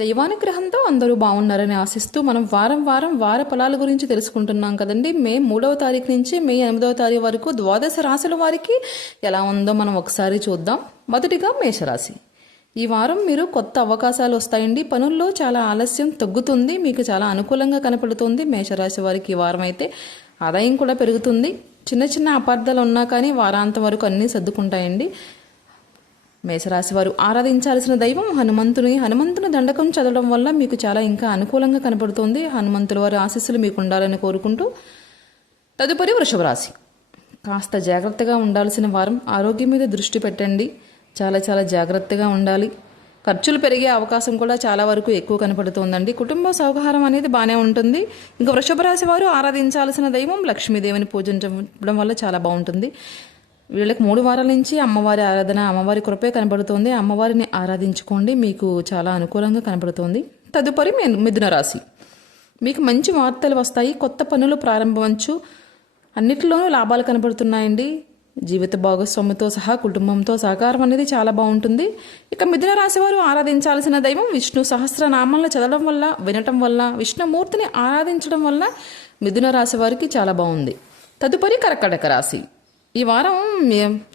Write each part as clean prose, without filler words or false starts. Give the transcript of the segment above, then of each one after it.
దైవానుగ్రహంతో అందరూ బాగున్నారని ఆశిస్తూ మనం వారం వారం వార ఫలాల గురించి తెలుసుకుంటున్నాం కదండి. మే 3వ తారీఖు నుంచి మే 8వ తారీఖు వరకు ద్వాదశ రాశుల వారికి ఎలా ఉందో మనం ఒకసారి చూద్దాం. మొదటిగా మేషరాశి. ఈ వారం మీరు కొత్త అవకాశాలు వస్తాయండి. పనుల్లో చాలా ఆలస్యం తగ్గుతుంది, మీకు చాలా అనుకూలంగా కనపడుతుంది. మేషరాశి వారికి ఈ వారం అయితే ఆదాయం కూడా పెరుగుతుంది. చిన్న చిన్న అపార్థాలు ఉన్నా కానీ వారాంతం వరకు అన్నీ సర్దుకుంటాయండి. మేషరాశి వారు ఆరాధించాల్సిన దైవం హనుమంతుని దండకం చదవడం వల్ల మీకు చాలా ఇంకా అనుకూలంగా కనపడుతుంది. హనుమంతుల వారి ఆశీస్సులు మీకు ఉండాలని కోరుకుంటూ తదుపరి వృషభ రాశి. కాస్త జాగ్రత్తగా ఉండాల్సిన వారం. ఆరోగ్యం మీద దృష్టి పెట్టండి. చాలా చాలా జాగ్రత్తగా ఉండాలి. ఖర్చులు పెరిగే అవకాశం కూడా చాలా వరకు ఎక్కువ కనపడుతోందండి. కుటుంబ సౌహారం అనేది బాగానే ఉంటుంది. ఇంకా వృషభ రాశి వారు ఆరాధించాల్సిన దైవం లక్ష్మీదేవిని పూజించడం వల్ల చాలా బాగుంటుంది. వీళ్ళకి 3 వారాల నుంచి అమ్మవారి ఆరాధన, అమ్మవారి కృపే కనబడుతోంది. అమ్మవారిని ఆరాధించుకోండి, మీకు చాలా అనుకూలంగా కనబడుతోంది. తదుపరి మిథున రాశి. మీకు మంచి వార్తలు వస్తాయి. కొత్త పనులు ప్రారంభించు. అన్నిటిలోనూ లాభాలు కనబడుతున్నాయండి. జీవిత భాగస్వామితో సహా కుటుంబంతో సహకారం అనేది చాలా బాగుంటుంది. ఇక మిథున రాశి వారు ఆరాధించాల్సిన దైవం విష్ణు సహస్రనామాలను చదవడం వల్ల, వినటం వల్ల, విష్ణుమూర్తిని ఆరాధించడం వల్ల మిథున రాశి వారికి చాలా బాగుంది. తదుపరి కర్కాటక రాశి. ఈ వారం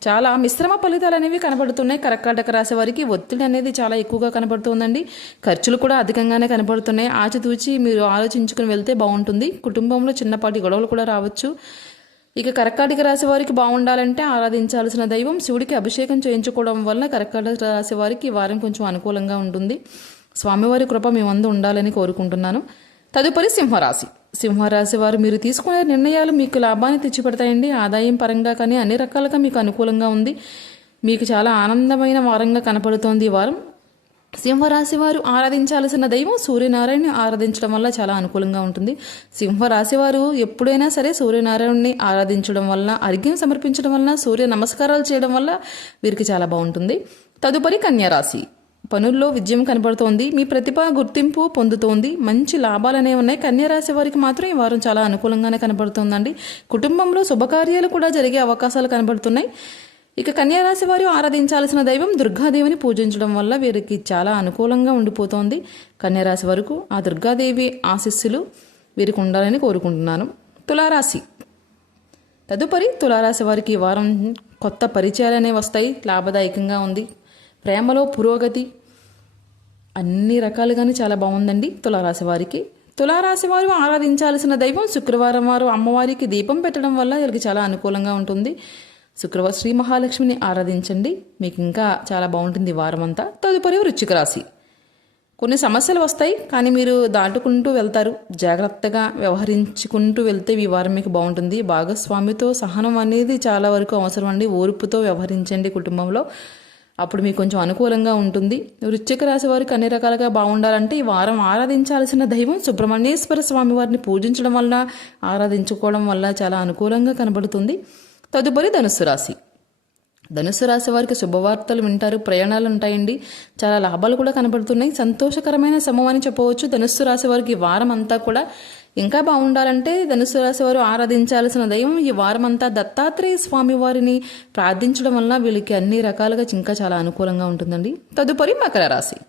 చాలా మిశ్రమ ఫలితాలు అనేవి కనబడుతున్నాయి. కర్కాటక రాశి వారికి ఒత్తిడి అనేది చాలా ఎక్కువగా కనబడుతుందండి. ఖర్చులు కూడా అధికంగానే కనబడుతున్నాయి. ఆచితూచి మీరు ఆలోచించుకుని వెళ్తే బాగుంటుంది. కుటుంబంలో చిన్నపాటి గొడవలు కూడా రావచ్చు. ఇక కర్కాటక రాశి వారికి బాగుండాలంటే ఆరాధించాల్సిన దైవం శివుడికి అభిషేకం చేయించుకోవడం వల్ల కర్కాటక రాశి వారికి ఈ వారం కొంచెం అనుకూలంగా ఉంటుంది. స్వామివారి కృప మీ వద్ద ఉండాలని కోరుకుంటున్నాను. తదుపరి సింహరాశి. సింహరాశి వారు మీరు తీసుకునే నిర్ణయాలు మీకు లాభాన్ని తెచ్చిపెడతాయండి. ఆదాయం పరంగా కానీ అన్ని రకాలుగా మీకు అనుకూలంగా ఉంది. మీకు చాలా ఆనందమైన వారంగా కనపడుతోంది ఈ వారం. సింహరాశి వారు ఆరాధించాల్సిన దైవం సూర్యనారాయణని ఆరాధించడం వల్ల చాలా అనుకూలంగా ఉంటుంది. సింహరాశి వారు ఎప్పుడైనా సరే సూర్యనారాయణని ఆరాధించడం వల్ల, అర్ఘ్యం సమర్పించడం వల్ల, సూర్య నమస్కారాలు చేయడం వల్ల వీరికి చాలా బాగుంటుంది. తదుపరి కన్యారాశి. పనుల్లో విజయం కనబడుతోంది. మీ ప్రతిభ గుర్తింపు పొందుతోంది. మంచి లాభాలు అనేవి ఉన్నాయి. కన్యారాశి వారికి మాత్రం ఈ వారం చాలా అనుకూలంగానే కనబడుతోందండి. కుటుంబంలో శుభకార్యాలు కూడా జరిగే అవకాశాలు కనబడుతున్నాయి. ఇక కన్యారాశి వారు ఆరాధించాల్సిన దైవం దుర్గాదేవిని పూజించడం వల్ల వీరికి చాలా అనుకూలంగా ఉండిపోతోంది. కన్యారాశి వరకు ఆ దుర్గాదేవి ఆశీస్సులు వీరికి ఉండాలని కోరుకుంటున్నాను. తులారాశి. తదుపరి తులారాశి వారికి ఈ వారం కొత్త పరిచయాలు అనేవి వస్తాయి. లాభదాయకంగా ఉంది. ప్రేమలో పురోగతి అన్ని రకాలుగానే చాలా బాగుందండి తులారాశి వారికి. తులారాశి వారు ఆరాధించాల్సిన దైవం శుక్రవారం వారు అమ్మవారికి దీపం పెట్టడం వల్ల వీరికి చాలా అనుకూలంగా ఉంటుంది. శుక్రవారం శ్రీ మహాలక్ష్మిని ఆరాధించండి, మీకు ఇంకా చాలా బాగుంటుంది వారం అంతా. తదుపరి వృశ్చిక రాశి. కొన్ని సమస్యలు వస్తాయి, కానీ మీరు దాటుకుంటూ వెళ్తారు. జాగ్రత్తగా వ్యవహరించుకుంటూ వెళ్తే ఈ వారం మీకు బాగుంటుంది. భాగస్వామితో సహనం అనేది చాలా వరకు అవసరం అండి. ఓర్పుతో వ్యవహరించండి కుటుంబంలో, అప్పుడు మీకు కొంచెం అనుకూలంగా ఉంటుంది. వృశ్చిక రాశి వారికి అన్ని రకాలుగా బాగుండాలంటే ఈ వారం ఆరాధించాల్సిన దైవం సుబ్రహ్మణ్యేశ్వర స్వామి వారిని పూజించడం వల్ల, ఆరాధించుకోవడం వల్ల చాలా అనుకూలంగా కనబడుతుంది. తదుపరి ధనుస్సు రాశి. ధనుస్సు రాశి వారికి శుభవార్తలు వింటారు. ప్రయాణాలు ఉంటాయండి. చాలా లాభాలు కూడా కనబడుతున్నాయి. సంతోషకరమైన సమయం అని చెప్పవచ్చు. ధనుస్సు రాశి వారికి ఈ వారం అంతా కూడా ఇంకా బాగుండాలంటే ధనుస్సు రాశి వారు ఆరాధించాల్సిన దైవం ఈ వారం అంతా దత్తాత్రేయ స్వామి వారిని ప్రార్థించడం వల్ల వీళ్ళకి అన్ని రకాలుగా ఇంకా చాలా అనుకూలంగా ఉంటుందండి. తదుపరి మకర రాశి.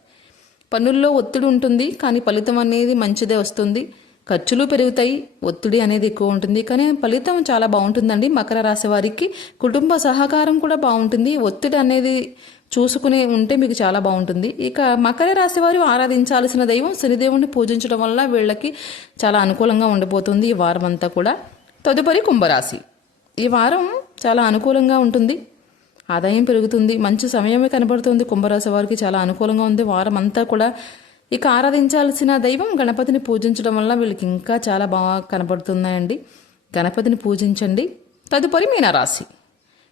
పనుల్లో ఒత్తిడి ఉంటుంది, కానీ ఫలితం అనేది మంచిదే వస్తుంది. ఖర్చులు పెరుగుతాయి, ఒత్తిడి అనేది ఎక్కువ ఉంటుంది, కానీ ఫలితం చాలా బాగుంటుందండి. మకర రాశి వారికి కుటుంబ సహకారం కూడా బాగుంటుంది. ఒత్తిడి అనేది చూసుకునే ఉంటే మీకు చాలా బాగుంటుంది. ఇక మకర రాశి వారు ఆరాధించాల్సిన దైవం శనిదేవుని పూజించడం వల్ల వీళ్ళకి చాలా అనుకూలంగా ఉండిపోతుంది ఈ వారం అంతా కూడా. తదుపరి కుంభరాశి. ఈ వారం చాలా అనుకూలంగా ఉంటుంది. ఆదాయం పెరుగుతుంది. మంచి సమయమే కనబడుతుంది. కుంభరాశి వారికి చాలా అనుకూలంగా ఉంది వారం అంతా కూడా. ఇక ఆరాధించాల్సిన దైవం గణపతిని పూజించడం వల్ల వీళ్ళకి ఇంకా చాలా బాగా కనబడుతున్నాయండి. గణపతిని పూజించండి. తదుపరి మీనరాశి.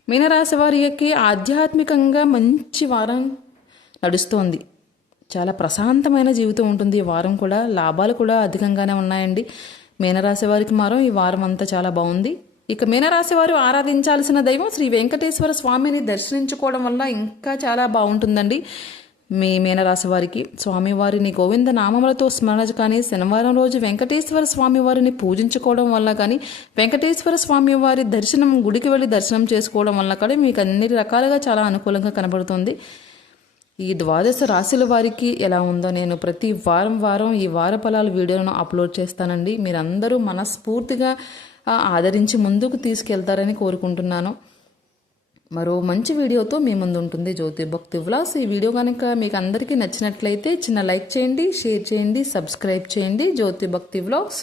మీనరాశి వారికి ఆధ్యాత్మికంగా మంచి వారం నడుస్తోంది. చాలా ప్రశాంతమైన జీవితం ఉంటుంది ఈ వారం కూడా. లాభాలు కూడా అధికంగానే ఉన్నాయండి. మీనరాశి వారికి మాత్రం ఈ వారం అంతా చాలా బాగుంది. ఇక మీనరాశి వారు ఆరాధించాల్సిన దైవం శ్రీ వెంకటేశ్వర స్వామిని దర్శించుకోవడం వల్ల ఇంకా చాలా బాగుంటుందండి. మీ మీనరాశి వారికి స్వామివారిని గోవింద నామములతో స్మరణ కానీ, శనివారం రోజు వెంకటేశ్వర స్వామి వారిని పూజించుకోవడం వల్ల కానీ, వెంకటేశ్వర స్వామి వారి దర్శనం గుడికి వెళ్ళి దర్శనం చేసుకోవడం వల్ల కానీ మీకు అన్ని రకాలుగా చాలా అనుకూలంగా కనబడుతుంది. ఈ ద్వాదశ రాశుల వారికి ఎలా ఉందో నేను ప్రతి వారం ఈ వార ఫలాల వీడియోలను అప్లోడ్ చేస్తానండి. మీరందరూ మనస్ఫూర్తిగా ఆదరించి ముందుకు తీసుకెళ్తారని కోరుకుంటున్నాను. మరో మంచి వీడియోతో మీ ముందు ఉంటుంది జ్యోతి భక్తి వ్లాగ్స్. ఈ వీడియో కనుక మీకు అందరికీ నచ్చినట్లయితే చిన్న లైక్ చేయండి, షేర్ చేయండి, సబ్స్క్రైబ్ చేయండి. జ్యోతి భక్తి వ్లాగ్స్.